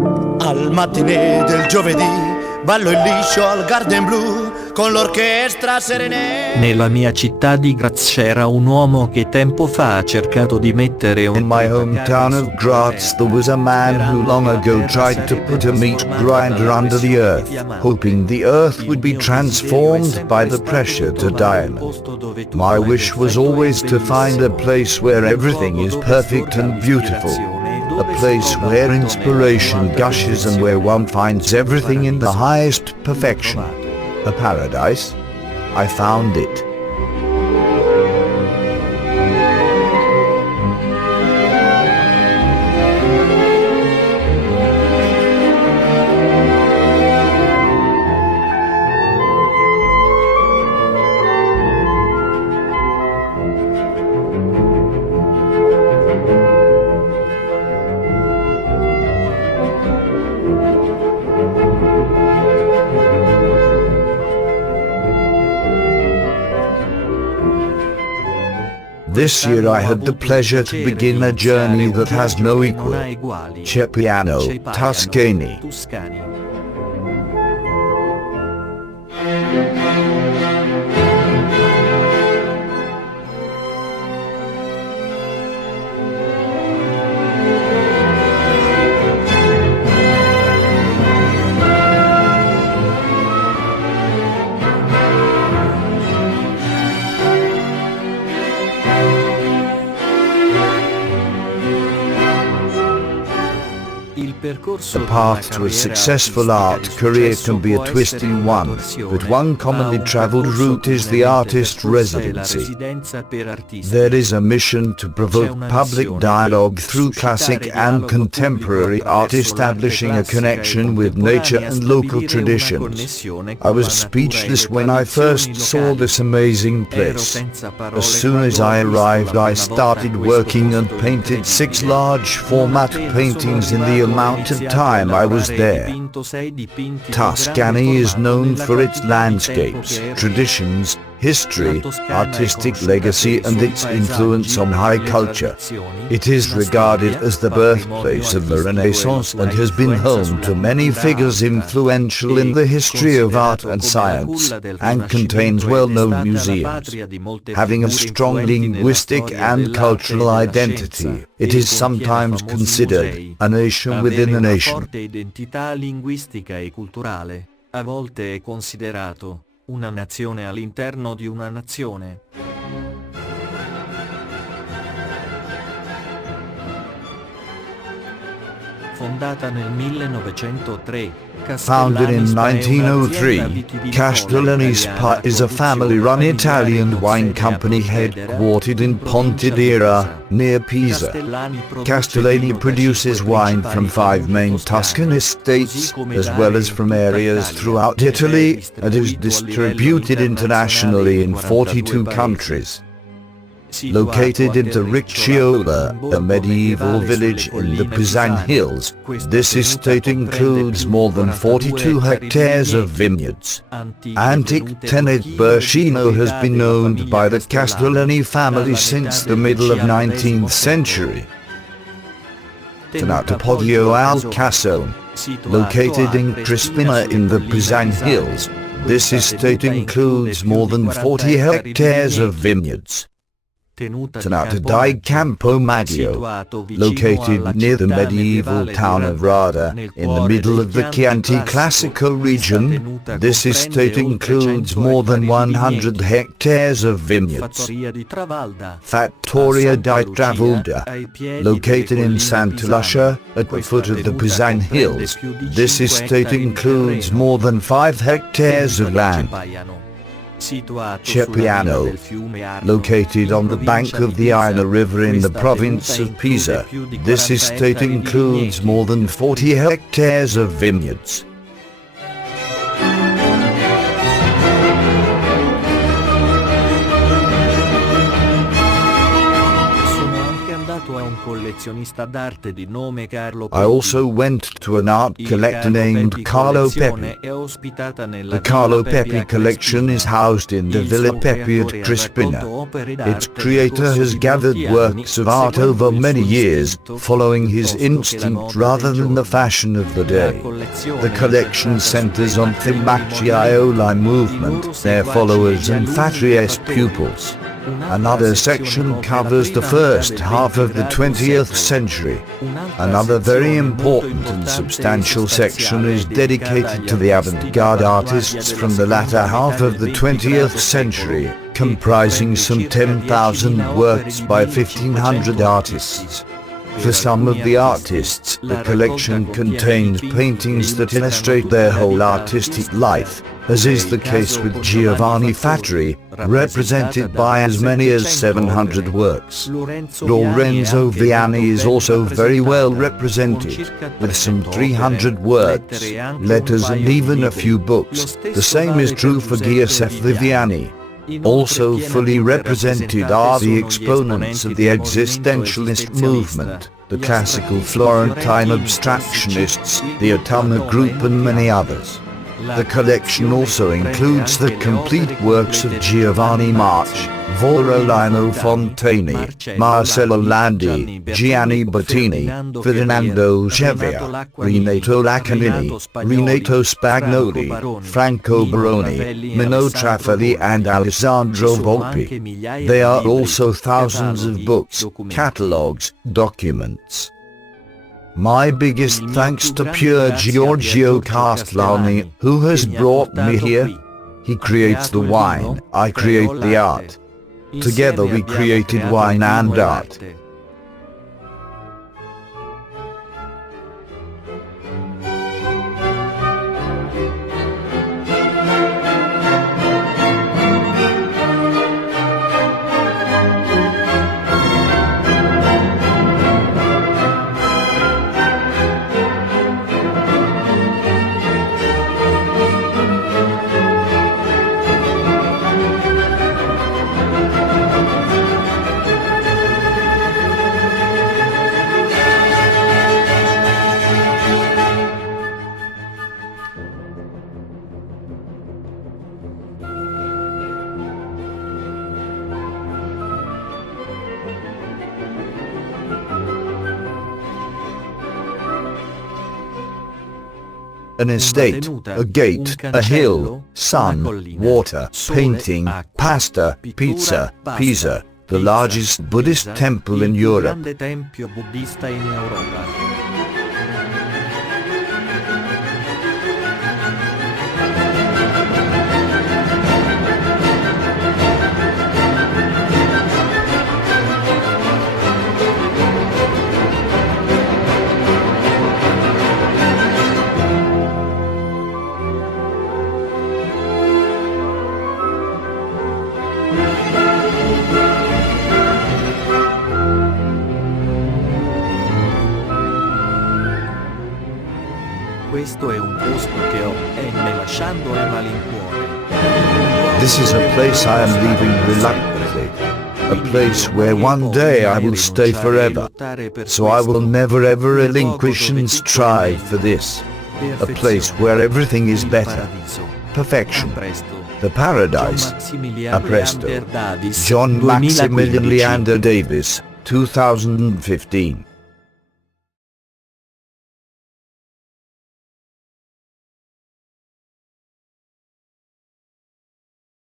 Al mattinè del giovedì ballo il liscio al Garden Blue con l'orchestra Serenè. Nella mia città di Graz c'era un uomo che tempo fa ha cercato di mettere un... In my hometown of Graz there was a man who long ago tried to put a meat grinder under the earth, hoping the earth would be transformed by the pressure to diamond. My wish was always to find a place where everything is perfect and beautiful. A place where inspiration gushes and where one finds everything in the highest perfection. A paradise? I found it. This year I had the pleasure to begin a journey that has no equal. Ceppaiano, Tuscany. The path to a successful art career can be a twisting one, but one commonly traveled route is the artist residency. There is a mission to provoke public dialogue through classic and contemporary art, establishing a connection with nature and local traditions. I was speechless when I first saw this amazing place. As soon as I arrived, I started working and painted 6 large format paintings in the amount of time I was there. Tuscany is known for its landscapes, traditions, history, artistic legacy and its influence on high culture. It is regarded as the birthplace of the Renaissance and has been home to many figures influential in the history of art and science, and contains well-known museums. Having a strong linguistic and cultural identity, it is sometimes considered a nation within a nation. A volte è considerato una nazione all'interno di una nazione. Fondata nel 1903, Founded in 1903, Castellani SpA is a family-run Italian wine company headquartered in Pontedera, near Pisa. Castellani produces wine from 5 main Tuscan estates, as well as from areas throughout Italy, and is distributed internationally in 42 countries. Located in Ricciola, a medieval village in the Pisan Hills, this estate includes more than 42 hectares of vineyards. Antique Tenet Bercino has been owned by the Castellani family since the middle of 19th century. Tenuto Poggio al Cassone, located in Crispina in the Pisan Hills, this estate includes more than 40 hectares of vineyards. Tenuto di Campomaggio, located near the medieval town of Rada, in the middle of the Chianti Classico region, this estate includes more than 100 hectares of vineyards. Fattoria di Travolda, located in Santa Lucia, at the foot of the Pisan Hills, this estate includes more than 5 hectares of land. Ceppaiano, located on the bank of the Aina River in the province of Pisa, this estate includes more than 40 hectares of vineyards. I also went to an art collector named Carlo Pepi. The Carlo Pepi collection is housed in the Villa Pepi at Crispina. Its creator has gathered works of art over many years, following his instinct rather than the fashion of the day. The collection centers on the MateriaPrima movement, their followers and Fatriest pupils. Another section covers the first half of the 20th century. Another very important and substantial section is dedicated to the avant-garde artists from the latter half of the 20th century, comprising some 10,000 works by 1,500 artists. For some of the artists, the collection contains paintings that illustrate their whole artistic life, as is the case with Giovanni Fatri, represented by as many as 700 works. Lorenzo Vianney is also very well represented, with some 300 words, letters and even a few books. The same is true for Giuseppe Vianney. Also fully represented are the exponents of the existentialist movement, the classical Florentine abstractionists, the Atomic Group and many others. The collection also includes the complete works of Giovanni March, Vorolino Fontani, Marcello Landi, Gianni Bottini, Ferdinando Chevia, Renato Laccanini, Renato Spagnoli, Franco Baroni, Mino Trafali and Alessandro Volpi. There are also thousands of books, catalogues, documents. My biggest thanks to Pier Giorgio Castellani, who has brought me here. He creates the wine, I create the art. Together we created wine and art. An estate, a gate, a hill, sun, water, painting, pasta, pizza, Pisa, the largest Buddhist temple in Europe. This is a place I am leaving reluctantly. A place where one day I will stay forever. So I will never ever relinquish and strive for this. A place where everything is better. Perfection. The paradise. A presto. John Maximilian Leander Davis, 2015.